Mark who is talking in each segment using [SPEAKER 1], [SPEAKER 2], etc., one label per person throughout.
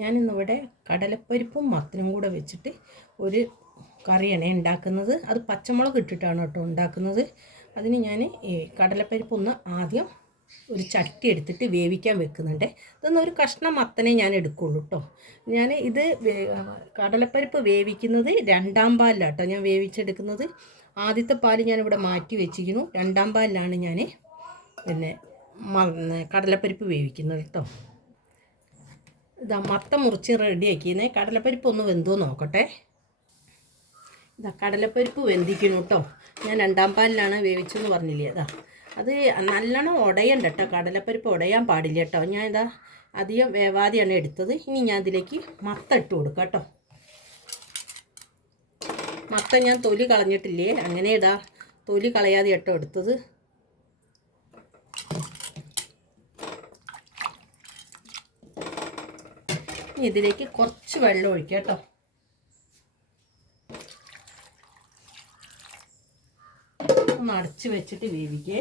[SPEAKER 1] ഞാനിന്നിവിടെ കടലപ്പരിപ്പും മത്തനും കൂടെ വെച്ചിട്ട് ഒരു കറിയാണ് ഉണ്ടാക്കുന്നത്. അത് പച്ചമുളക് ഇട്ടിട്ടാണ് കേട്ടോ ഉണ്ടാക്കുന്നത്. അതിന് ഞാൻ കടലപ്പരിപ്പൊന്ന് ആദ്യം ഒരു ചട്ടി എടുത്തിട്ട് വേവിക്കാൻ വെക്കുന്നുണ്ട്. ഇതൊന്നും ഒരു കഷ്ണം മത്തനെ ഞാൻ എടുക്കുള്ളൂ കേട്ടോ. ഞാൻ ഇത് കടലപ്പരിപ്പ് വേവിക്കുന്നത് രണ്ടാം പാലിലാണ് കേട്ടോ ഞാൻ വേവിച്ചെടുക്കുന്നത്. ആദ്യത്തെ പാൽ ഞാനിവിടെ മാറ്റി വെച്ചിരിക്കുന്നു. രണ്ടാം പാലിലാണ് ഞാൻ പിന്നെ കടലപ്പരിപ്പ് വേവിക്കുന്നത് കേട്ടോ. ഇതാ മത്തം മുറിച്ച് റെഡിയാക്കിയെന്നേ കടലപ്പരിപ്പ് ഒന്ന് വെന്തോ നോക്കട്ടെ. ഇതാ കടലപ്പരിപ്പ് വെന്തിക്കുന്നു കേട്ടോ. ഞാൻ രണ്ടാം പാലിലാണ് വേവിച്ചെന്ന് പറഞ്ഞില്ലേ. അതാ അത് നല്ലോണം ഉടയണ്ട കേട്ടോ. കടലപ്പരിപ്പ് ഉടയാൻ പാടില്ല കേട്ടോ. ഞാൻ ഇതാ അധികം വേവാതെയാണ് എടുത്തത്. ഇനി ഞാൻ അതിലേക്ക് മത്ത ഇട്ട് കൊടുക്കാം കേട്ടോ. മത്ത ഞാൻ തൊലി കളഞ്ഞിട്ടില്ലേ. അങ്ങനെ ഇതാ തൊലി കളയാതെ കേട്ടോ എടുത്തത്. ഇതിലേക്ക് കുറച്ച് വെള്ളം ഒഴിക്കുക കേട്ടോ. ഒന്ന് അടച്ച് വെച്ചിട്ട് വേവിക്കേ.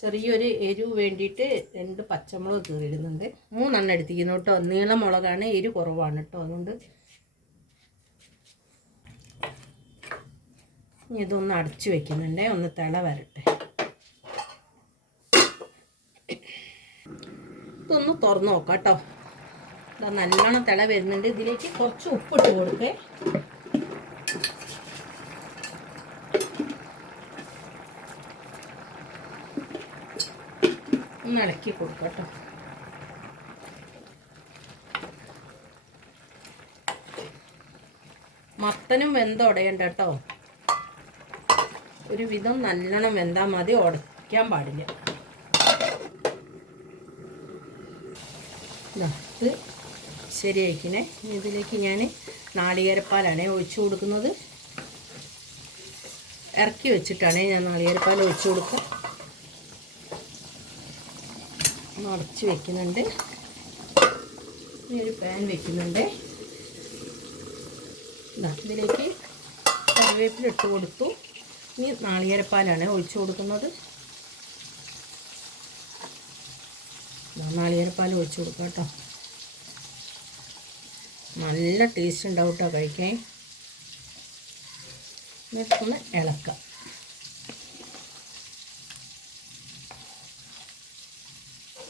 [SPEAKER 1] ചെറിയൊരു എരിവ് വേണ്ടിയിട്ട് രണ്ട് പച്ചമുളക് കീറിയിടുന്നുണ്ട്. മൂന്നെണ്ണം എടുത്തിരിക്കുന്നു കേട്ടോ. നീളം മുളകാണ് എരിവ് കുറവാണ് കേട്ടോ. അതുകൊണ്ട് ഇതൊന്ന് അടച്ചു വെക്കുന്നുണ്ടേ. ഒന്ന് തിള വരട്ടെ ഇതൊന്ന് തുറന്ന് നോക്കാം കേട്ടോ. ഇതാ നല്ലോണം തിള വരുന്നുണ്ട്. ഇതിലേക്ക് കുറച്ച് ഉപ്പിട്ട് കൊടുക്കേ. ഒന്ന് ഇളക്കി കൊടുക്കാം കേട്ടോ. മത്തനും വെന്ത ഉടയണ്ട കേട്ടോ. ഒരു വിധം നല്ലോണം വെന്താൽ മതി. ഉടയ്ക്കാൻ പാടില്ല. ഇത് ശരിയായിക്കിനെ ഇതിലേക്ക് ഞാൻ നാളികേരപ്പാലാണ് ഒഴിച്ചു കൊടുക്കുന്നത്. ഇറക്കി വെച്ചിട്ടാണ് ഞാൻ നാളികേരപ്പാൽ ഒഴിച്ചു കൊടുക്കുക. അടച്ച് വെക്കുന്നുണ്ട്. ഒരു പാൻ വെക്കുന്നുണ്ട്. ഇതിലേക്ക് കറിവേപ്പില ഇട്ട് കൊടുത്തു. ഇനി നാളികേരപ്പാലാണ് ഒഴിച്ചു കൊടുക്കുന്നത്. നാളികേരപ്പാൽ ഒഴിച്ച് കൊടുക്കുക കേട്ടോ. നല്ല ടേസ്റ്റ് ഉണ്ടാവും കേട്ടോ കഴിക്കാൻ. എന്നിട്ടൊന്ന് ഇളക്കാം.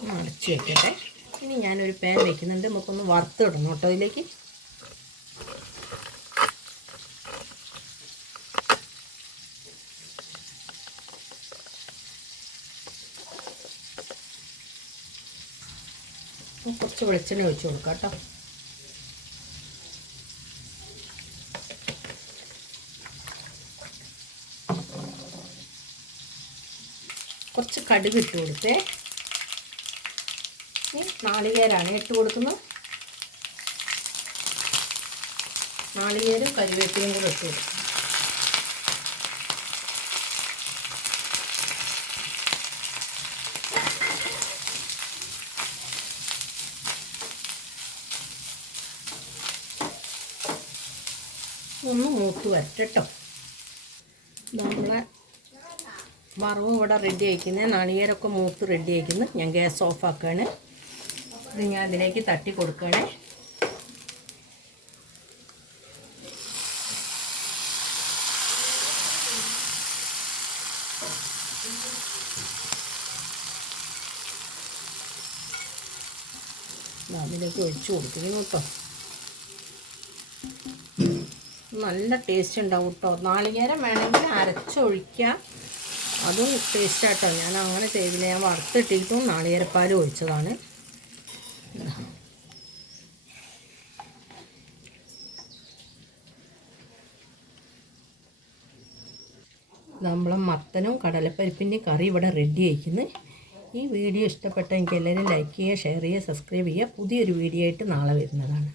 [SPEAKER 1] ഒന്ന് അടച്ച് വെക്കട്ടെ. ഇനി ഞാനൊരു പാൻ വെക്കുന്നുണ്ട്. നമുക്കൊന്ന് വറുത്ത് ഇടണം കേട്ടോ ഇതിലേക്ക്. കുറച്ച് വെളിച്ചെണ്ണ ഒഴിച്ച് കൊടുക്കാം കേട്ടോ. കുറച്ച് കടുക് ഇട്ട് കൊടുത്തേ. നാളികേരാണ് ഇട്ട് കൊടുക്കുന്നത്. നാളികേരും കരിവേപ്പിലും കൂടെ ഇട്ട് കൊടുക്കും. ഒന്ന് മൂത്ത് വരട്ടോ നമ്മളെ വറവ് ഇവിടെ റെഡി ആയിക്കുന്നത് നാളികേരമൊക്കെ മൂത്ത് റെഡി ആയിക്കുന്നു. ഞാൻ ഗ്യാസ് ഓഫ് ആക്കുകയാണ്. ഇത് ഞാൻ അതിലേക്ക് തട്ടി കൊടുക്കുകയാണേ. അതിലേക്ക് ഒഴിച്ചു കൊടുക്കുന്നു കേട്ടോ. നല്ല ടേസ്റ്റ് ഉണ്ടാവും കേട്ടോ നാളികേരം വേണമെങ്കിൽ അരച്ചൊഴിക്കാം. അതും ടേസ്റ്റ് ആട്ടോ. ഞാൻ അങ്ങനെ ചെയ്തില്ല ഞാൻ വറുത്തിട്ടിട്ടും നാളികേരപ്പാൽ ഒഴിച്ചതാണ്. നമ്മളെ മത്തനും കടലപ്പരിപ്പിന്റെയും കറി ഇവിടെ റെഡി ആയിരിക്കുന്നു ഈ വീഡിയോ ഇഷ്ടപ്പെട്ടെങ്കിൽ എല്ലാവരും ലൈക്ക് ചെയ്യുക ഷെയർ ചെയ്യുക സബ്സ്ക്രൈബ് ചെയ്യുക. പുതിയൊരു വീഡിയോ ആയിട്ട് നാളെ വരുന്നതാണ്.